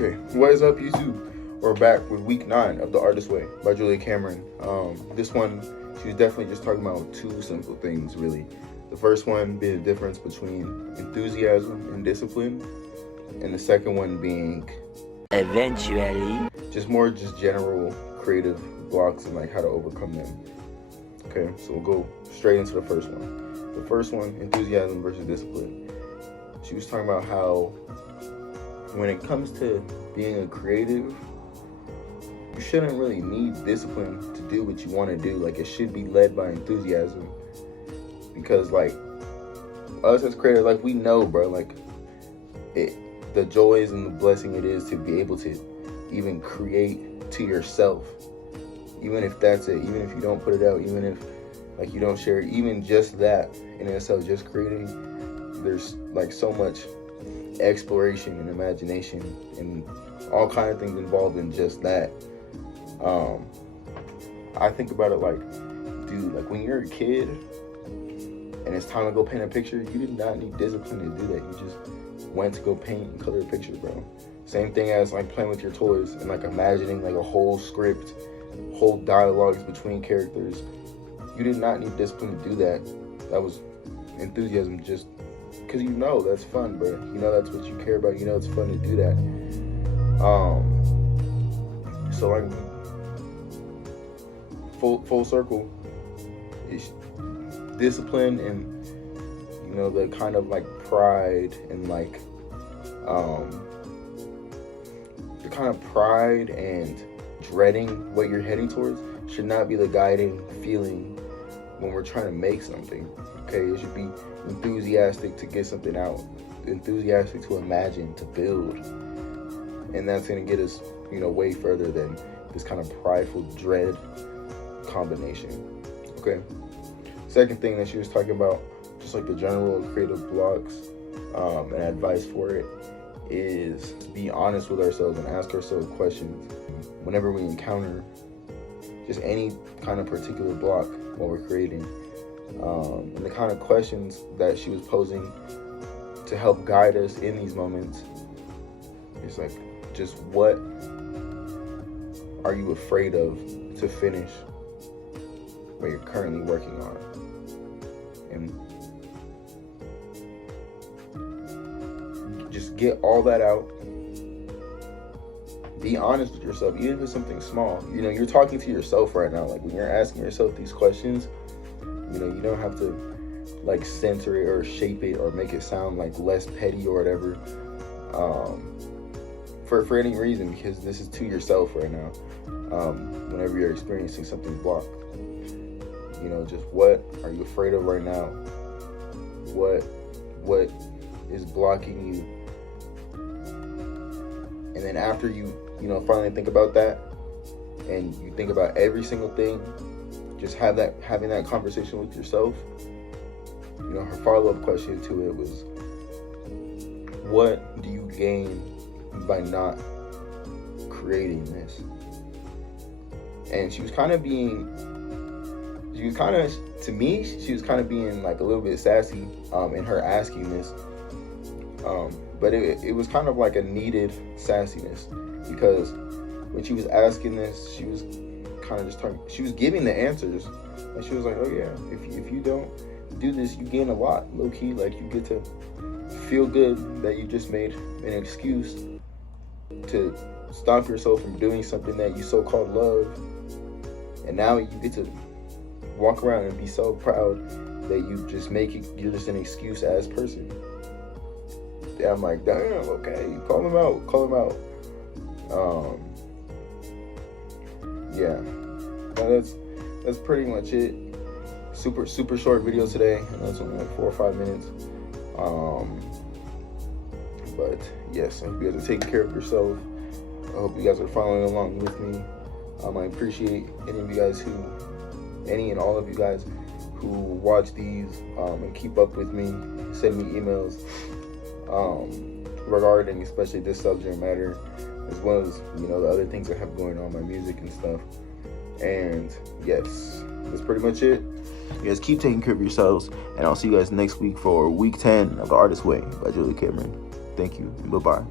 Okay, what is up, YouTube? We're back with week 9 of The Artist Way by Julia Cameron. This one, she was definitely just talking about two simple things, really. The first one being the difference between enthusiasm and discipline, and the second one being eventually just general creative blocks and like how to overcome them. Okay, so we'll go straight into the first one. The first one, enthusiasm versus discipline. She was talking about how when it comes to being a creative, you shouldn't really need discipline to do what you want to do. Like, it should be led by enthusiasm, because like us as creators, like, we know, bro, like the joys and the blessing it is to be able to even create to yourself, even if that's it, even if you don't put it out, even if like you don't share it, even just that in itself, just creating, there's like so much exploration and imagination and all kind of things involved in just that. I think about it like, dude, like when you're a kid and it's time to go paint a picture, you did not need discipline to do that. You just went to go paint and color a picture, bro. Same thing as like playing with your toys and like imagining like a whole script, whole dialogues between characters. You did not need discipline to do that. That was enthusiasm, just because you know that's fun, bro. You know that's what you care about. You know it's fun to do that. So like full circle, it's discipline and, you know, the kind of like pride and like the kind of pride and dreading what you're heading towards should not be the guiding feeling when we're trying to make something. Okay, it should be enthusiastic to get something out, enthusiastic to imagine, to build, and that's gonna get us, you know, way further than this kind of prideful dread combination. Okay, second thing that she was talking about, just like the general creative blocks and advice for it, is be honest with ourselves and ask ourselves questions whenever we encounter just any kind of particular block while we're creating. And the kind of questions that she was posing to help guide us in these moments is like, just what are you afraid of to finish what you're currently working on? And just get all that out. Be honest with yourself, even if it's something small. You know, you're talking to yourself right now. Like when you're asking yourself these questions, you know, you don't have to like censor it or shape it or make it sound like less petty or whatever, for any reason, because this is to yourself right now. Whenever you're experiencing something blocked, you know, just what are you afraid of right now? What is blocking you? And then after you finally think about that, and you think about every single thing, just having that conversation with yourself. You know, her follow-up question to it was, what do you gain by not creating this? And she was kind of being like a little bit sassy in her asking this, but it was kind of like a needed sassiness, because when she was asking this, she was kind of just talking, she was giving the answers, and she was like, oh yeah, if you don't do this, you gain a lot, low-key. Like, you get to feel good that you just made an excuse to stop yourself from doing something that you so-called love, and now you get to walk around and be so proud that you're just an excuse as person. Yeah, I'm like, damn, okay, call him out. Yeah, that's pretty much it. Super short video today, and that's only like 4 or 5 minutes. But yes, I hope you guys are taking care of yourself. I hope you guys are following along with me. I appreciate any and all of you guys who watch these and keep up with me, send me emails regarding especially this subject matter, as well as, you know, the other things I have going on, my music and stuff. And yes, that's pretty much it. You guys keep taking care of yourselves, and I'll see you guys next week for week 10 of The Artist Way by Julia Cameron. Thank you. Bye-bye.